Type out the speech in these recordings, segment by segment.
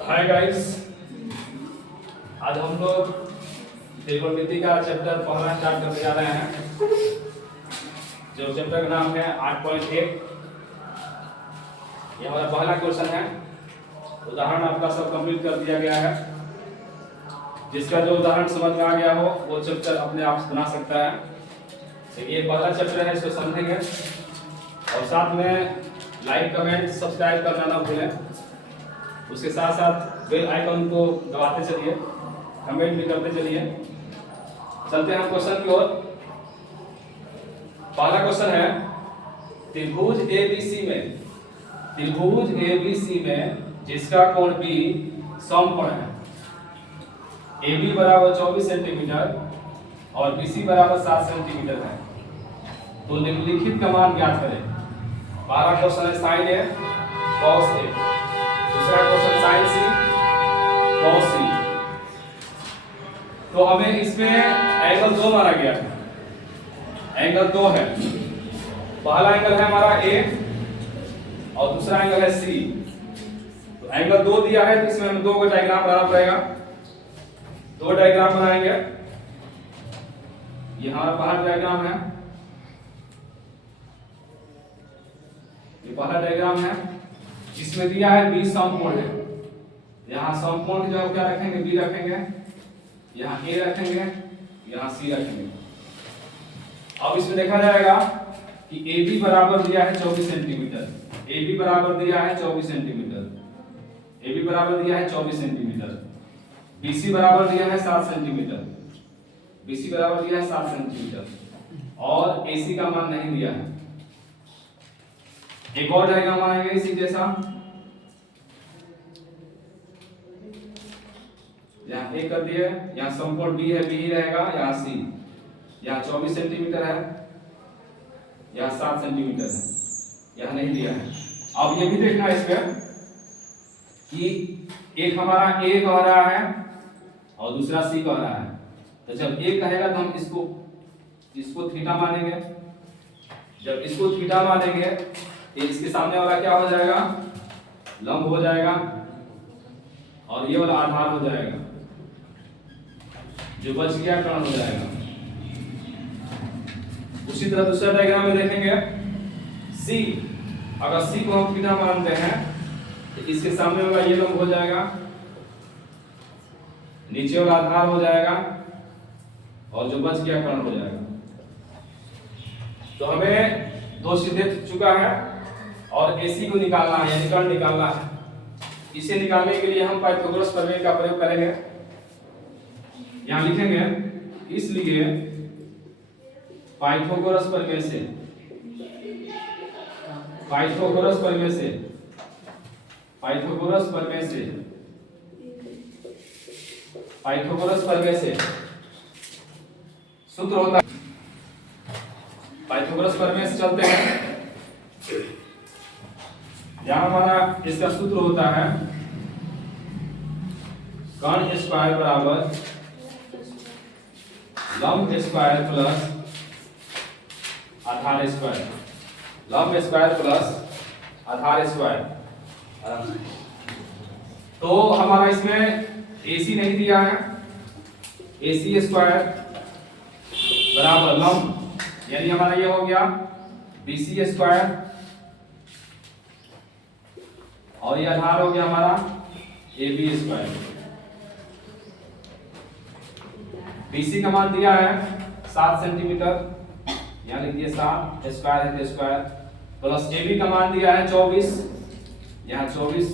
Hi guys, आज हम लोग त्रिकोणमिति का चैप्टर पढ़ना स्टार्ट करने जा रहे हैं। जो चैप्टर का नाम है 8.1। ये हमारा पहला क्वेश्चन है। उदाहरण आपका सब कंप्लीट कर दिया गया है। जिसका जो उदाहरण समझ में आ गया हो वो चैप्टर अपने आप बना सकता है। तो ये पहला चैप्टर है, इसको समझेंगे और साथ में लाइक कमेंट सब्सक्राइब करना ना भूलें। उसके साथ साथ बेल आइकन को दबाते चलिए, कमेंट भी करते चलिए। चलते हैं क्वेश्चन की ओर। पहला क्वेश्चन है, त्रिभुज ABC में जिसका कोण B समकोण है, AB बराबर 24 सेंटीमीटर और BC बराबर 7 सेंटीमीटर है, तो निम्नलिखित का मान ज्ञात करें। पहला क्वेश्चन है साइन A cos A, दूसरा question sign C cos C। तो हमें इसमें एंगल 2 माना गया है। एंगल 2 है। पहला एंगल है हमारा A और दूसरा एंगल है C। तो एंगल 2 दिया है, तो इसमें हमें 2 का डायग्राम बनाना पड़ेगा। 2 डायग्राम बनाएंगे। ये हमारा पहला डायग्राम है, ये पहला डायग्राम है जिसमें दिया है B समकोण है। यहाँ समकोण जो क्या रखेंगे, B रखेंगे, यहाँ A रखेंगे, यहाँ C रखेंगे। अब इसमें देखा जाएगा कि AB बराबर दिया है 24 सेंटीमीटर, AB बराबर दिया है 24 सेंटीमीटर, AB बराबर दिया है 24 सेंटीमीटर, BC बराबर दिया है 7 सेंटीमीटर, BC बराबर दिया है 7 सेंटीमीटर और AC का मान नहीं दिया है। एक और डायग्राम बनाएंगे इसी जैसा। यहाँ A कर दिए, यहाँ समकोण B है, B ही रहेगा, यहाँ C, यहाँ 24 सेंटीमीटर है, यहाँ 7 सेंटीमीटर है, यहाँ नहीं दिया है। अब ये भी देखना है इसमें कि एक हमारा A कह रहा है और दूसरा C कह रहा है। तो जब A कहेगा तो हम इसको थीटा मानेंगे। जब इसको थीटा मानेंगे तो इसके सामने वाला क्या हो जाएगा, लंब हो जाएगा और ये वाला आधार हो जाएगा, जो बच गया कर्ण हो जाएगा। उसी तरह दूसरा डायग्राम में देखेंगे C, अगर C को हम थीटा मानते हैं तो इसके सामने वाला ये लंब हो जाएगा, नीचे वाला आधार हो जाएगा और जो बच गया कर्ण हो जाएगा। तो हमें 2 सीधे चुका है और AC को निकालना है, यानी कर्ण निकालना है। इसे निकालने के लिए हम पाइथागोरस प्रमेय का प्रयोग करेंगे। यहाँ लिखेंगे, इसलिए पाइथागोरस प्रमेय से सूत्र होता है। पाइथागोरस प्रमेय से चलते हैं। यहाँ हमारा इसका सूत्र होता है कर्ण स्क्वायर बराबर लंब स्क्वायर प्लस आधार स्क्वायर, लंब स्क्वायर प्लस आधार स्क्वायर। तो हमारा इसमें AC नहीं दिया है, AC स्क्वायर बराबर लंब, यानी हमारा ये हो गया BC स्क्वायर और ये आधार हो गया हमारा AB स्क्वायर। BC का मान दिया है 7 सेंटीमीटर, यहाँ लिख दिए 7, स्क्वायर है तो स्क्वायर, प्लस AB का मान दिया है 24, यहाँ 24,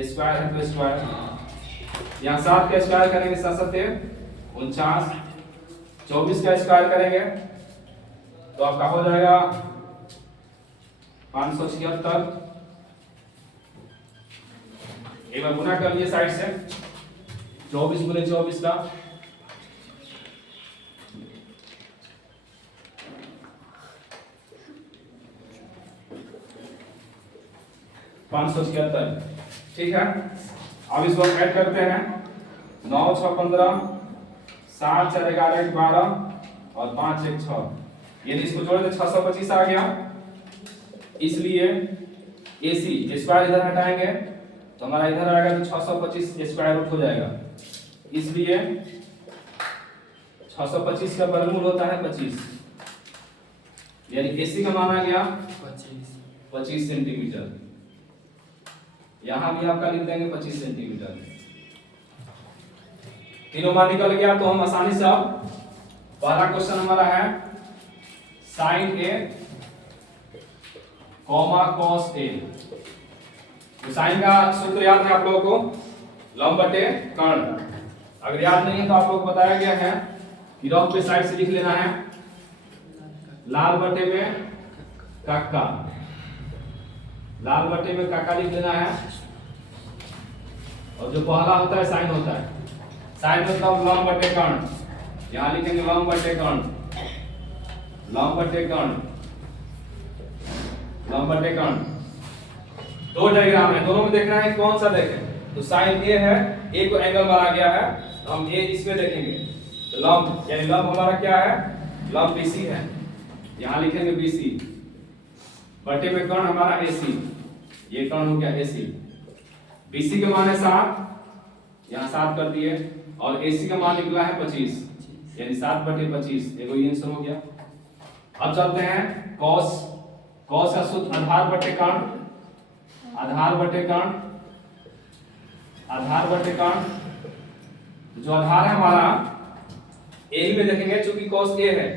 स्क्वायर है तो स्क्वायर, यहाँ 7 का स्क्वायर करेंगे 7 सत्ते 49, 24 का स्क्वायर करेंगे तो आपका हो जाएगा 576। एक बार गुना कर लिए साइड से, 24 गुने 24 का 577। ठीक है, अब इसको ऐड करते हैं। 9 6 15, 7 4 11 12 और 5 1 6, यदि इसको जोड़े तो 625 आ गया। इसलिए AC स्क्वायर इधर हटाएंगे तो हमारा इधर आएगा तो 625 स्क्वायर रूट हो जाएगा, इसलिए 625 का वर्गमूल होता है 25, यानी AC का मान आ गया 25 सेंटीमीटर। यहां भी आपका लिख देंगे 25 सेंटीमीटर। तीनों मान निकल गया तो हम आसानी से अब पहला क्वेश्चन हमारा है sin A, cos A। तो साइन का सूत्र याद है आप लोगों को, लंब बटे कर्ण। अगर याद नहीं है तो आप लोग को बताया गया है कि रफ पे साइड से लिख लेना है, लाल बटे में काका, लाल बटे में काका लिख लेना है। और जो पहला होता है साइन होता है, साइन मतलब लंब बटे कर्ण, यहां लिखेंगे लंब बटे कर्ण, लंब बटे कर्ण, लंब बटे कर्ण। दो डायग्राम है, दोनों में देखना है कौन सा देखें। तो साइन ए है, ए को एंगल मारा गया है तो हम ए इसमें देखेंगे। तो लंब यानी लंब हमारा क्या है, लंब BC है, यहां लिखेंगे BC बटे में कर्ण हमारा AC, ये कर्ण हो गया AC। BC का मान है 7, यहां 7 कर दिए, और AC का मान निकला है 25, यानी 7 बटे 25, देखो ये आंसर हो गया। अब चलते हैं cos, cos का सूत्र आधार बटे कर्ण, आधार बटे कर्ण, आधार बटे कर्ण। जो आधार है हमारा ए में देखेंगे, चूंकि cos A है,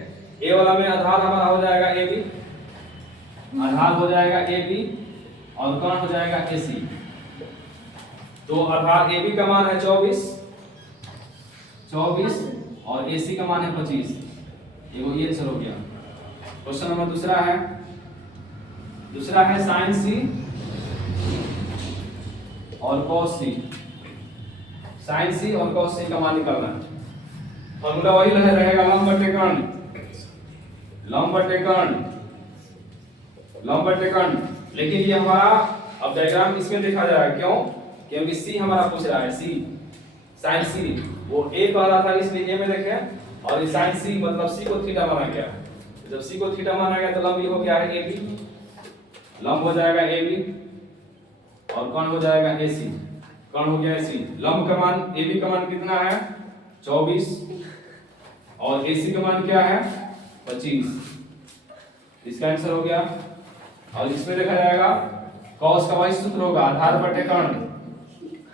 ए वाला में आधार हमारा हो जाएगा AB, आधार हो जाएगा AB और कर्ण हो जाएगा AC। तो आधार AB का मान है 24 और AC का मान है 25, ये आंसर हो गया। क्वेश्चन नंबर दूसरा है sin C और cos C, sin C और cos C का मान निकालना है। फॉर्मूला वही रहेगा, लंब बटे कर्ण, लंब बटे कर्ण, लंब बटे कर्ण। लेकिन ये हमारा अब डायग्राम इसमें देखा जा रहा है, क्यों? क्योंकि C हमारा पूछ रहा है, C sin C, वो A कह रहा था इसलिए A में देखें, और ये sin C मतलब C को थीटा माना गया। जब C को थीटा माना गया तो लंब ये हो गया है AB, लंब हो जाएगा AB और कर्ण हो जाएगा AC, कर्ण हो गया AC। लंब का मान AB का मान कितना है 24 और AC का मान क्या है 25, इसका आंसर हो गया। और इसमें देखा जाएगा cos का वही सूत्र होगा, आधार बटे कर्ण,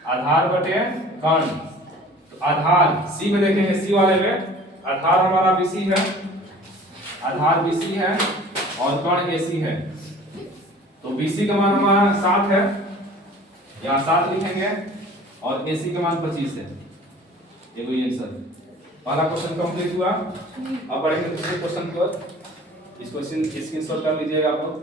आधार बटे कर्ण। तो आधार C में देखेंगे, C वाले में आधार हमारा BC है, आधार BC है और कर्ण AC है। तो BC का मान हमारा 7 है, यहाँ 7 लिखेंगे, और AC का मान 25 है, ये कोई आंसर। पहला क्वेश्चन कंप्लीट हुआ। अब बढ़ेंगे दूसरे क्वेश्चन को, इसको स्क्रीनशॉट कर लीजिएगा आप लोग।